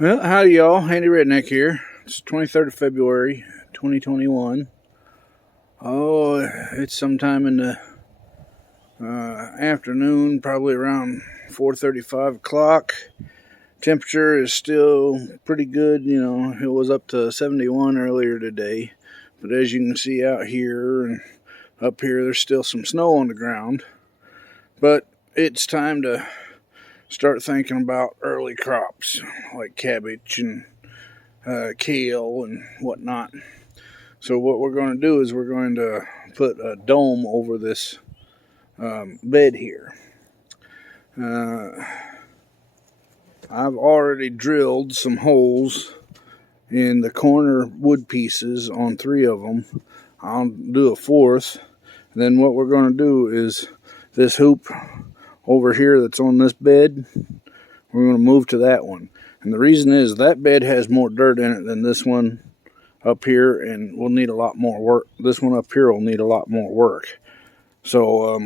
Well, howdy y'all. Handy Redneck here. It's 23rd of February, 2021. Oh, it's sometime in the afternoon, probably around 4:35 o'clock. Temperature is still pretty good. It was up to 71 earlier today. But as you can see out here and up here, there's still some snow on the ground. But it's time to start thinking about early crops like cabbage and kale and whatnot. So what we're going to do is we're going to put a dome over this bed here. I've already drilled some holes in the corner wood pieces on 3 of them. I'll do a 4th. Then what we're going to do is this hoop over here that's on this bed, we're going to move to that one. And the reason is that bed has more dirt in it than this one up here, and will need a lot more work. This one up here will need a lot more work. So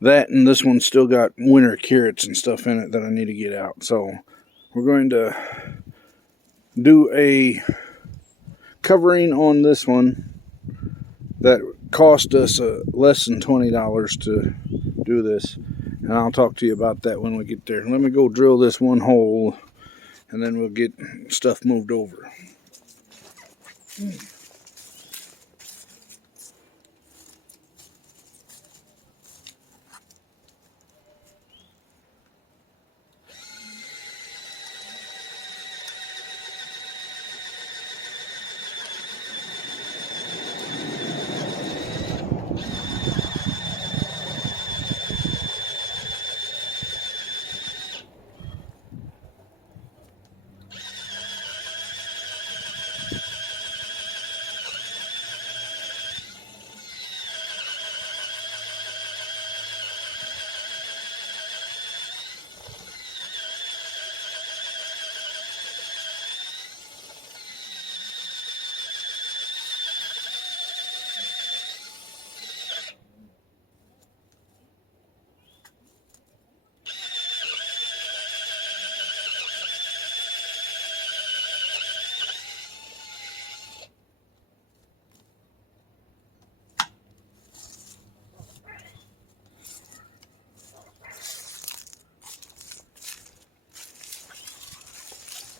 that and this one's still got winter carrots and stuff in it that I need to get out. So we're going to do a covering on this one that cost us less than $20 to do this, and I'll talk to you about that when we get there. Let me go drill this one hole and then we'll get stuff moved over.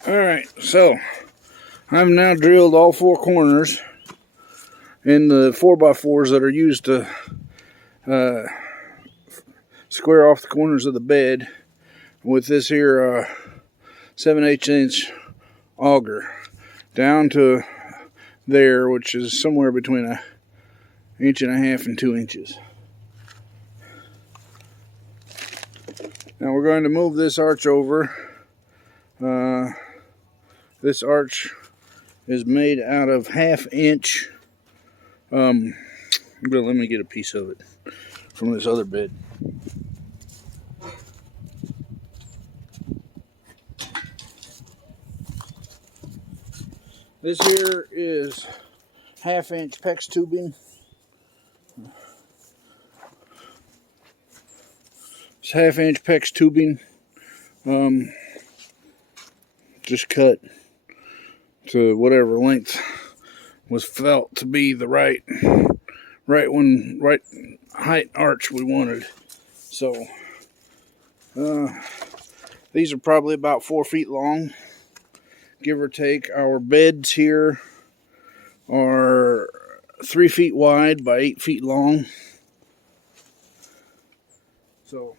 Alright, so I've now drilled all 4 corners in the 4x4s that are used to square off the corners of the bed with this here 7/8 inch auger down to there, which is somewhere between 1.5 inches and 2 inches. Now we're going to move this arch over. This arch is made out of 1/2 inch. But let me get a piece of it from this other bed. This here is 1/2 inch PEX tubing. It's 1/2 inch PEX tubing. Just cut to whatever length was felt to be the right height arch we wanted. So these are probably about 4 feet long, give or take. Our beds here are 3 feet wide by 8 feet long. So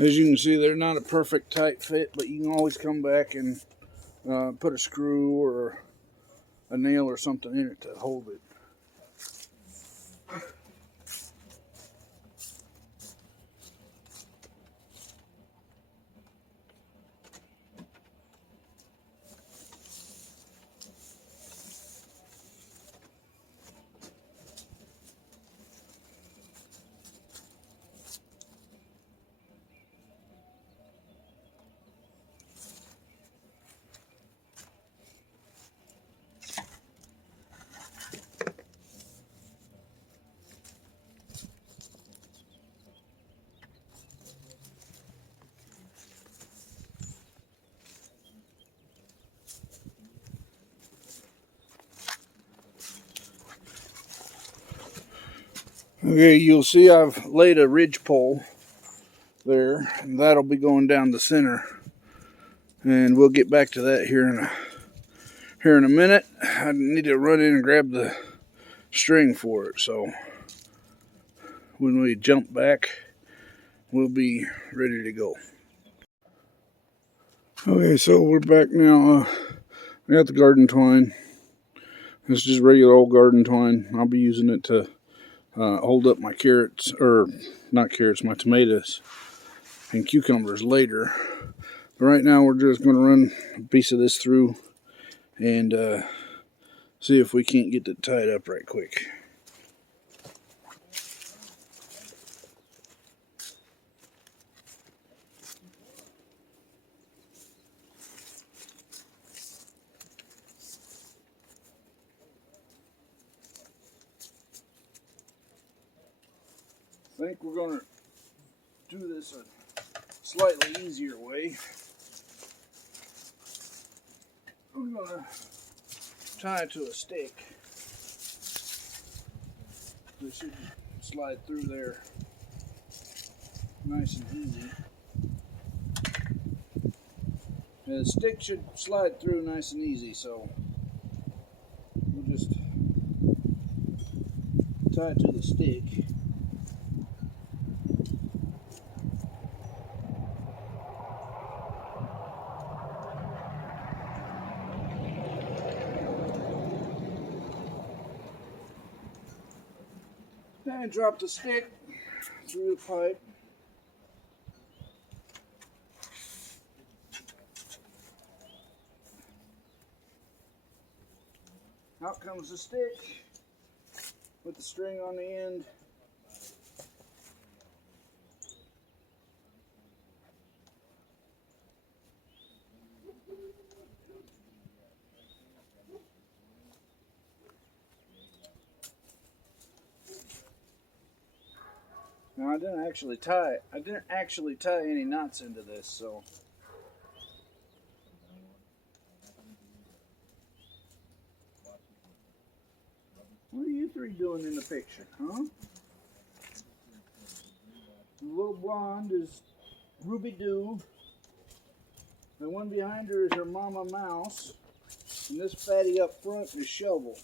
As you can see, they're not a perfect tight fit, but you can always come back and put a screw or a nail or something in it to hold it. Okay, you'll see I've laid a ridge pole there, and that'll be going down the center. And we'll get back to that here in a minute. I need to run in and grab the string for it, so when we jump back, we'll be ready to go. Okay, so we're back now. I got the garden twine. It's just regular old garden twine. I'll be using it to hold up my carrots, or not carrots, my tomatoes and cucumbers later. But right now we're just going to run a piece of this through and see if we can't get it tied up right quick. I think we're going to do this a slightly easier way. We're going to tie it to a stick. It should slide through there nice and easy. And the stick should slide through nice and easy, so we'll just tie it to the stick. And drop the stick through the pipe. Out comes the stick with the string on the end. Now I didn't actually tie any knots into this, so what are you three doing in the picture, huh? The little blonde is Ruby Doo. The one behind her is her mama Mouse. And this fatty up front is Shovel.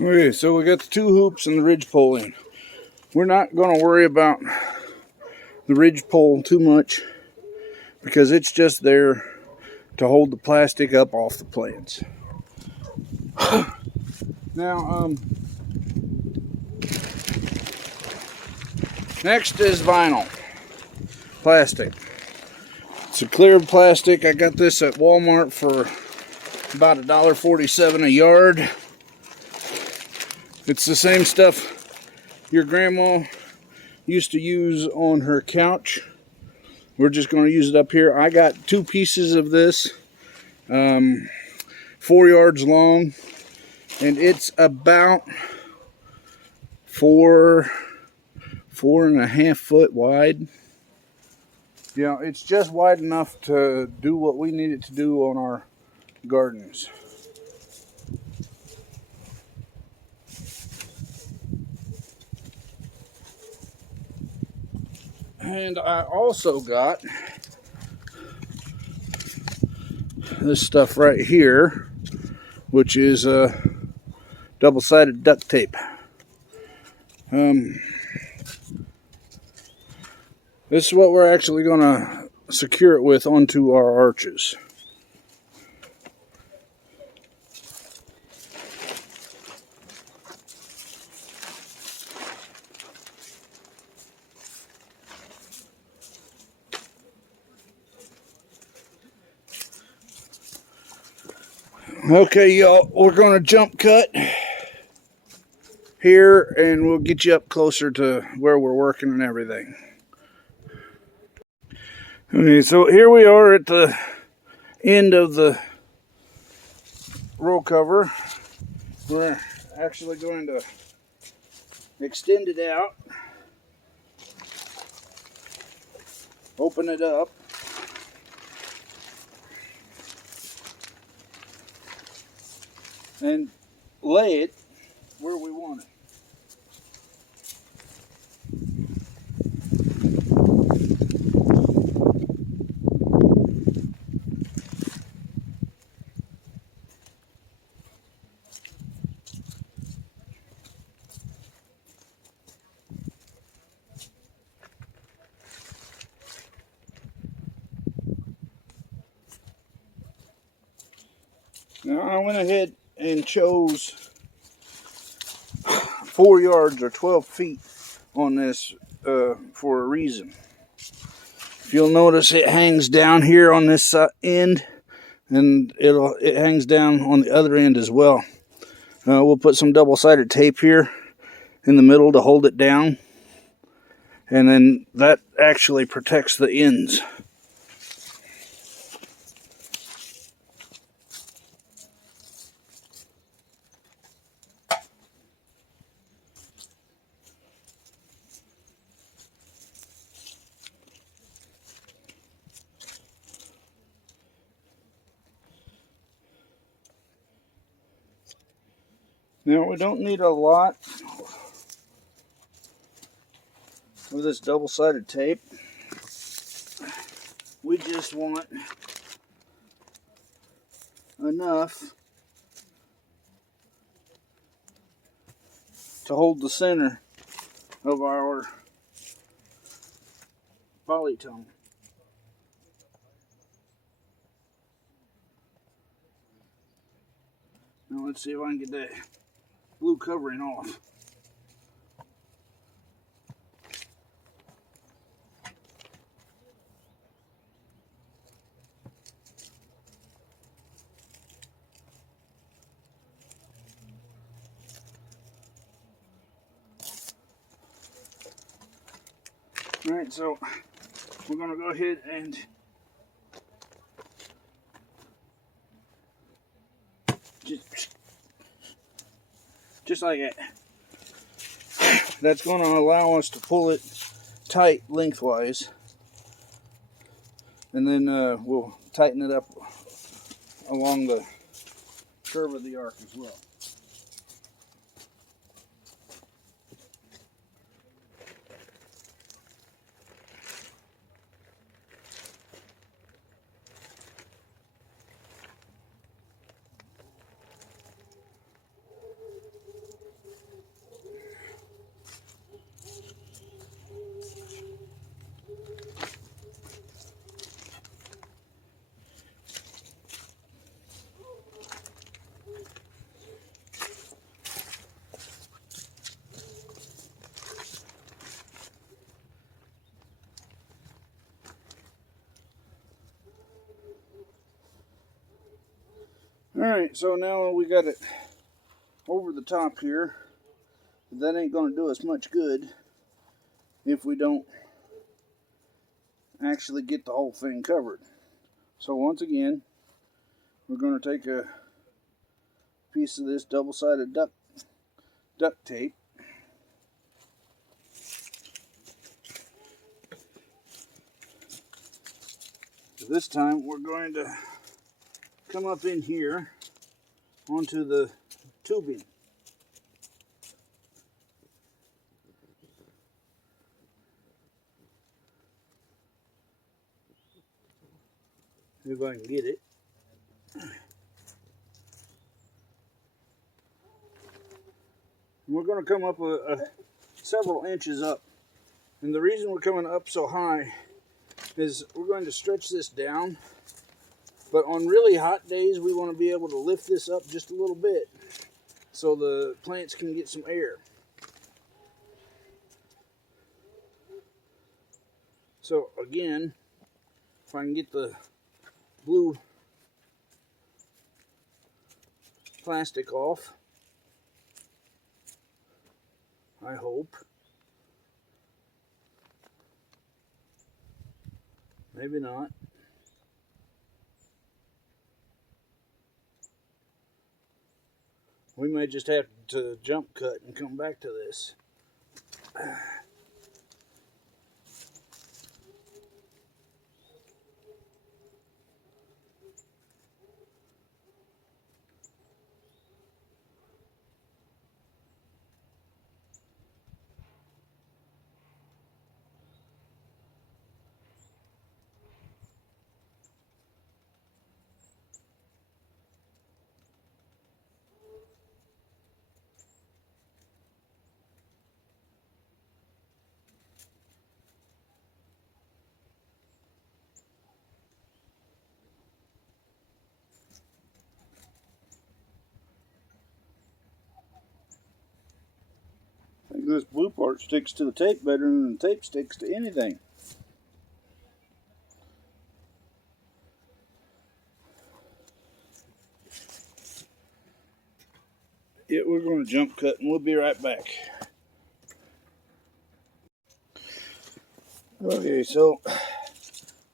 Okay, so we got the 2 hoops and the ridge pole in. We're not going to worry about the ridge pole too much because it's just there to hold the plastic up off the plants. Now, next is vinyl plastic. It's a clear plastic. I got this at Walmart for about $1.47 a yard. It's the same stuff your grandma used to use on her couch. We're just going to use it up here. I got 2 pieces of this, 4 yards long, and it's about 4.5 foot wide. Yeah, it's just wide enough to do what we need it to do on our gardens. And I also got this stuff right here, which is double-sided duct tape. This is what we're actually going to secure it with onto our arches. Okay, y'all, we're going to jump cut here and we'll get you up closer to where we're working and everything. Okay, so here we are at the end of the roll cover. We're actually going to extend it out, open it up, and lay it where we want it. Now I went ahead and chose 4 yards or 12 feet on this for a reason. If you'll notice, it hangs down here on this end, and it hangs down on the other end as well. We'll put some double-sided tape here in the middle to hold it down, and then that actually protects the ends. Now, we don't need a lot of this double-sided tape. We just want enough to hold the center of our polytone. Now let's see if I can get that blue covering off. Alright, so we're going to go ahead and just like that. That's going to allow us to pull it tight lengthwise, and then we'll tighten it up along the curve of the arc as well. Alright, so now we got it over the top here. That ain't going to do us much good if we don't actually get the whole thing covered. So once again, we're going to take a piece of this double-sided duct tape. This time we're going to come up in here onto the tubing. If I can get it. We're going to come up several inches up. And the reason we're coming up so high is we're going to stretch this down. But on really hot days, we want to be able to lift this up just a little bit so the plants can get some air. So again, if I can get the blue plastic off, I hope. Maybe not. We may just have to jump cut and come back to this. I think this blue part sticks to the tape better than the tape sticks to anything. Yeah, we're going to jump cut and we'll be right back. Okay, so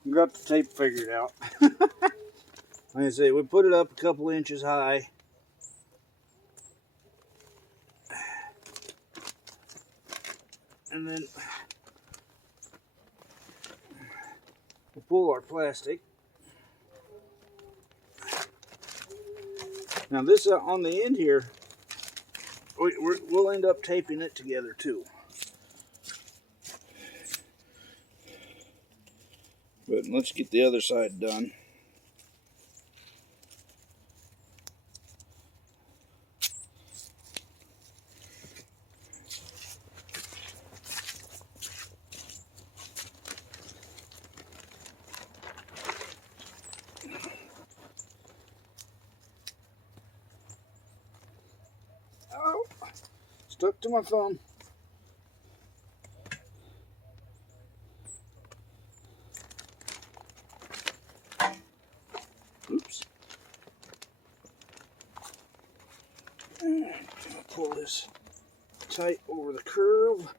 we got the tape figured out. Like I say, we put it up a couple inches high. And then we'll pull our plastic. Now this on the end here, we'll end up taping it together too. But let's get the other side done. Oh, stuck to my thumb. Oops. Pull this tight over the curve.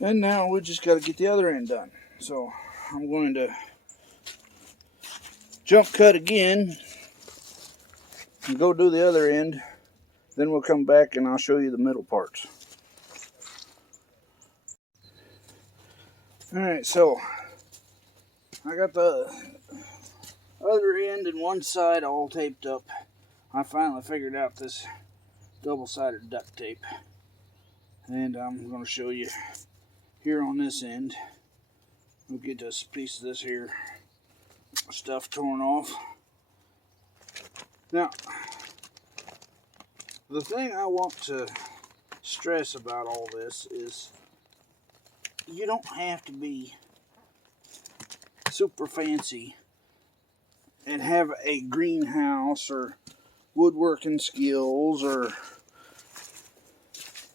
And now we just got to get the other end done. So I'm going to jump cut again and go do the other end. Then we'll come back and I'll show you the middle parts. Alright, so I got the other end and one side all taped up. I finally figured out this double-sided duct tape. And I'm going to show you here on this end. We'll get this piece of this here stuff torn off. Now, the thing I want to stress about all this is you don't have to be super fancy and have a greenhouse or woodworking skills or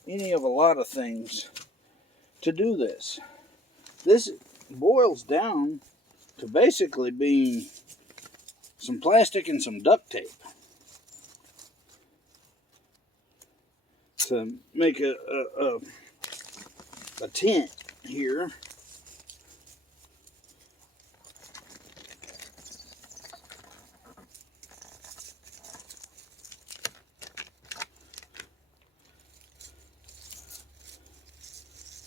any of a lot of things to do this. This boils down to basically being some plastic and some duct tape to make a tent here.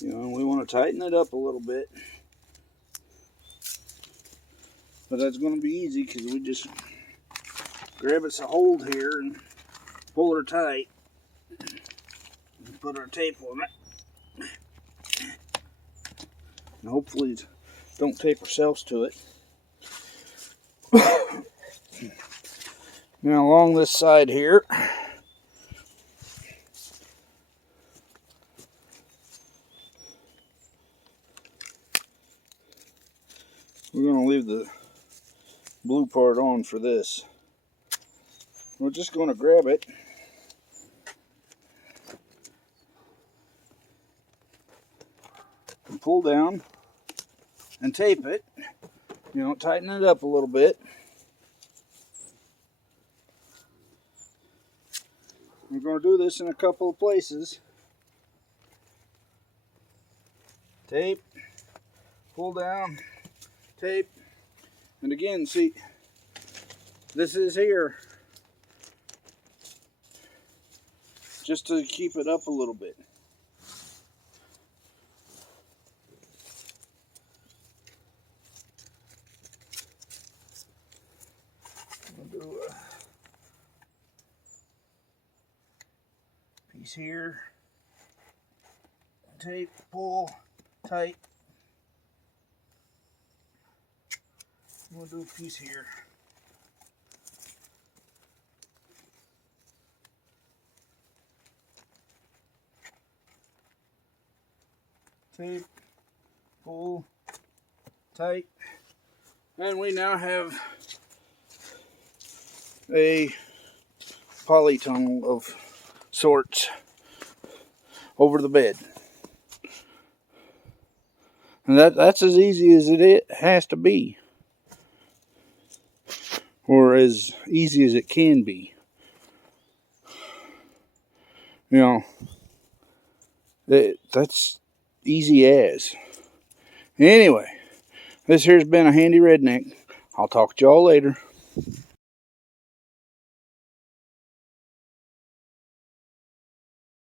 You know, we want to tighten it up a little bit. But that's going to be easy because we just grab us a hold here and pull her tight. And put our tape on it. And hopefully don't tape ourselves to it. Now along this side here, we're going to leave the blue part on for this. We're just going to grab it and pull down and tape it. You know, tighten it up a little bit. We're going to do this in a couple of places. Tape, pull down, tape, and again, see, this is here just to keep it up a little bit. We'll do a piece here, tape, pull, tight. We'll do a piece here. Tape, pull, tight. And we now have a polytunnel of sorts over the bed. And that's as easy as it has to be. Or as easy as it can be. You know, that's easy as. Anyway, this here's been a Handy Redneck. I'll talk to y'all later.